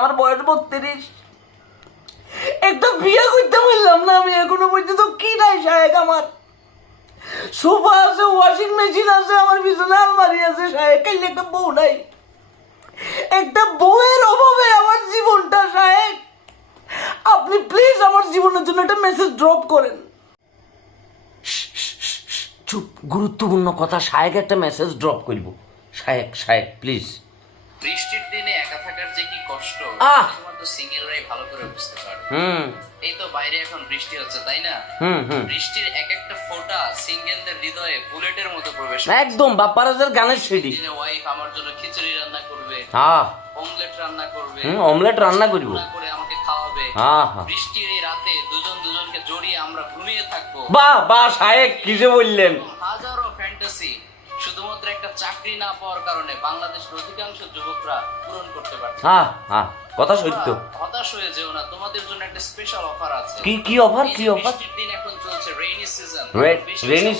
আমার বয়স বত্রিশ। একটা বিয়ে করতে পারলাম না আমি এখনও পর্যন্ত কি নাই সাহেব আমার। সোফা আছে ওয়াশিং মেশিন আছে আমার পিছনে আলমারি আছে সাহেব কাইলে একটা বউ নাই। একটা বউয়ের অভাবে আমার জীবনটা সাহেব আপনি প্লিজ আমার জীবনের জন্য একটা মেসেজ ড্রপ করেন। চুপ গুরুত্বপূর্ণ কথা শায়েক একটা মেসেজ ড্রপ করব। শায়েক শায়েক প্লিজ বৃষ্টির দিনে একা থাকার যে কি কষ্ট আহ! শুধুমাত্র সিঙ্গেলরাই ভালো করে বুঝতে পারে এই তো বাইরে এখন বৃষ্টি হচ্ছে তাই না? বৃষ্টির এক একটা ফোঁটা সিঙ্গেলদের হৃদয়ে বুলেটের মতো প্রবেশ একদম বাপ্পারাজের গানের সিডি। ওয়াইফ আমার জন্য খিচুড়ি রান্না করবে হ্যাঁ অমলেট রান্না করবে হুম অমলেট রান্না করব। করে আমাকে খাওয়াবে। হ্যাঁ হ্যাঁ বৃষ্টির এই রাতে দুজন দুজনকে জড়িয়ে আমরা ঘুমিয়ে থাকব। বাহ বাহ শায়েক কি যে বললেন। হাজারো ফ্যান্টাসি শুধুমাত্র একটা চাকরি না পাওয়ার কারণে বাংলাদেশের অধিকাংশ যুবকরা পূরণ করতে পারছে হ্যাঁ হ্যাঁ। হতাশ হয়ে যেও না তোমাদের জন্য একটা স্পেশাল অফার আছে। কি কি অফার কি অফার দিন এখন চলছে রেইনি সিজন রেনি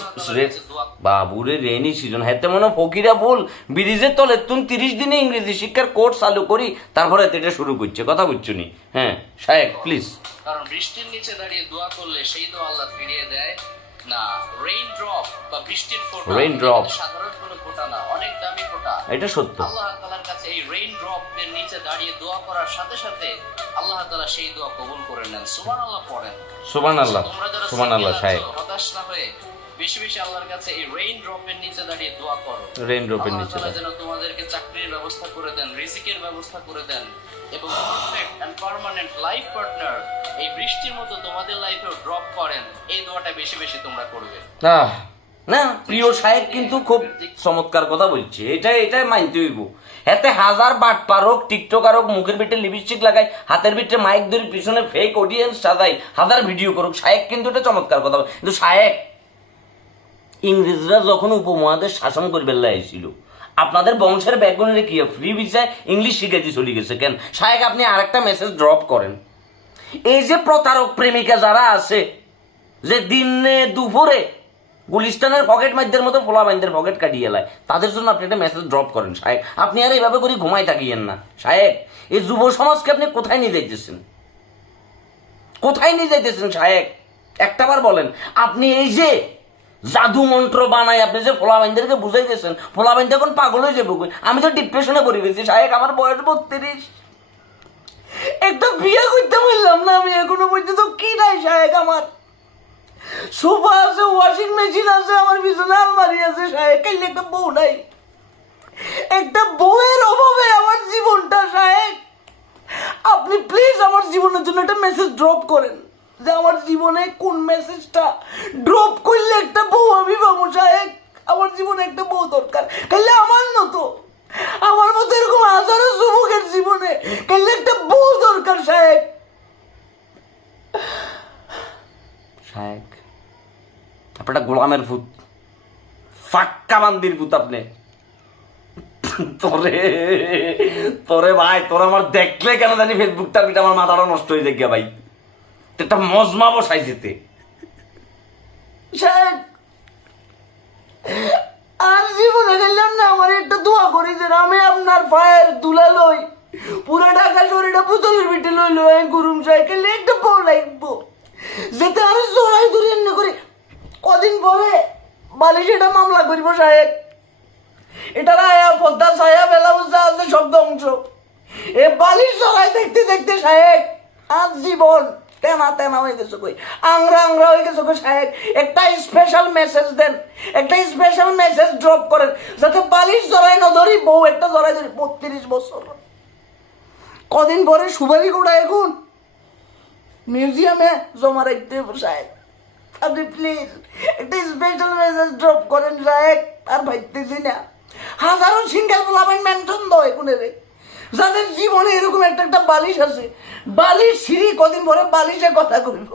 বাবুরে রেনি সিজন হেতে মনে ফকিরা বল ব্রিজের তলে তুমি তিরিশ দিনে ইংরেজি শিক্ষার কোর্স চালু করি তারপরে এটা শুরু করছে। কথা বুঝছ নি? হ্যাঁ শায়েক প্লিজ কারণ বৃষ্টির নিচে দাঁড়িয়ে দোয়া করলে সেই দোয়া আল্লাহ ফিরিয়ে দেয়। না রেইন ড্রপ বা বৃষ্টির ফোঁটা drop. এটা সাধারণ কোনো ফোঁটা না অনেক দামি ফোঁটা। এটা সত্য। আল্লাহ এর নিচে দাঁড়িয়ে দোয়া করার সাথে সাথে আল্লাহ তাআলা সেই দোয়া কবুল করে নেন। সুবহানাল্লাহ পড়েন। সুবান আল্লাহ single হতাশ না হয়ে বেশি বেশি আল্লাহর কাছে এই রেইন ড্রপের নিচে দাঁড়িয়ে দোয়া করো। রেইন ড্রপের নিচে যেন তোমাদেরকে চাকরির ব্যবস্থা করে দেন রিজিকের ব্যবস্থা করে দেন এবং perfect and permanent life partner এই বৃষ্টির মতো তোমাদের লাইফেও ড্রপ করেন। এই দোয়াটা বেশি বেশি তোমরা করবে। আহ, না, প্রিয় সাহেব কিন্তু খুব চমৎকার কথা বলছে। এটা এটা মানতে হইব। এতে হাজার বাট পারক টিকটক আরক মুখের ভিতরে লিপস্টিক লাগাই হাতের ভিতরে মাইক ধরে পিছনে ফেক অডিয়েন্স সাজাই হাজার ভিডিও করুক। সাহেব কিন্তু এটা চমৎকার কথা কিন্তু সাহেব, ইংরেজরা যখন উপমহাদেশ শাসন করবে লাইছিল আপনাদের বংশের ব্যাকগ্রাউন্ডে কি ফ্রি ভিসায় ইংলিশ শিখেছি চলে গেছে কেন? সাহেব, আপনি আরেকটা মেসেজ ড্রপ করেন। এই যে প্রতারক প্রেমিকা যারা আছে, যে দিনে দুপুরে গুলিস্তানের পকেট মাইদের মতো পোলা বাইনদের পকেট কাটিয়ে এলায় তাদের জন্য আপনি একটা মেসেজ ড্রপ করেন, সাহেব। আপনি আর এইভাবে করে ঘুমাই থাকিয়েন না, সাহেব। এই যুব সমাজকে আপনি কোথায় নিয়ে যাইতেছেন? কোথায় নিয়ে যাইতেছেন, সাহেব? একটাবার বলেন, আপনি এই যে জাদু মন্ত্র বানাই আপনি যে ফোলা বাইনদেরকে বুঝাইতেছেন ফোলা বাইনদের এখন পাগল হয়ে যাব আমি তো ডিপ্রেশনে পড়ে গেছি, সাহেব, আমার বয়স বত্রিশ। একদম বিয়ে করতে পারলাম না আমি, এখনও পর্যন্ত কি নাই, সাহেব, আমার? সোফা আছে ওয়াশিং মেশিন আছে, আমার পিছনে আলমারি আছে সাহেব কাইলে একটা বউ নাই। একটা বউয়ের অভাবে আমার জীবনটা সাহেব আপনি প্লিজ আমার জীবনের জন্য একটা মেসেজ ড্রপ করেন, যে আমার জীবনে কোন মেসেজটা ড্রপ করলে একটা বউ আমি পাবো সাহেব আমার জীবনে একটা বউ দরকার কাইলে আমার মতো। আমার মতো এরকম হাজারো যুবকের জীবনে কাইলে একটা বউ দরকার সাহেব সাহেব আপনারা গোলামের ভূত। ফাক্কা বান্দির ভূত আপনি। তোরে তোরে ভাই, তোর আমার দেখলে কেন জানি ফেসবুকটার পিঠে আমার মাথাটা নষ্ট হয়ে যায় ভাই। একটা মজমা বসাই যেতে। আর জীবনে গেলাম না, আমার একটা দোয়া করি যে আমি আপনার পায়ের দুলা লই, পুরো ঢাকা শরীরটা পুতুলের পিঠে লই লই, আমি গুরুম সাইকেল একটা বউ লাগবো যেতে আরও জোড়াই ধরে এমনি করে কদিন পরে বালিশ এটা মামলা করিব, সাহেব। এটা আয়া পদ্মা ছায়া বেলা বুঝা আছে সব ধ্বংস। এ বালিশ সবাই দেখতে দেখতে, সাহেব, আজ জীবন তেনা তেনা হয়ে গেছে কই। আংরা আংরা হয়ে গেছে কই, সাহেব। একটা স্পেশাল মেসেজ দেন, একটা স্পেশাল মেসেজ ড্রপ করেন, যাতে বালিশ জড়াই না ধরি, বউ একটা জড়াই ধরি, বত্রিশ বছর। কদিন পরে সুবারি গোড়া এখন। মিউজিয়ামে জমা রাখতে হবে সাহেব। আপনি প্লিজ একটা স্পেশাল মেসেজ ড্রপ করেন সাহেব আর ভাইতেছি না। হাজারো সিঙ্গেল পোলাবেন মেনশন দয় কোনে রে। যাদের জীবনে এরকম একটা একটা বালিশ আছে, বালিশ সিঁড়ি কদিন পরে বালিশে কথা কইব।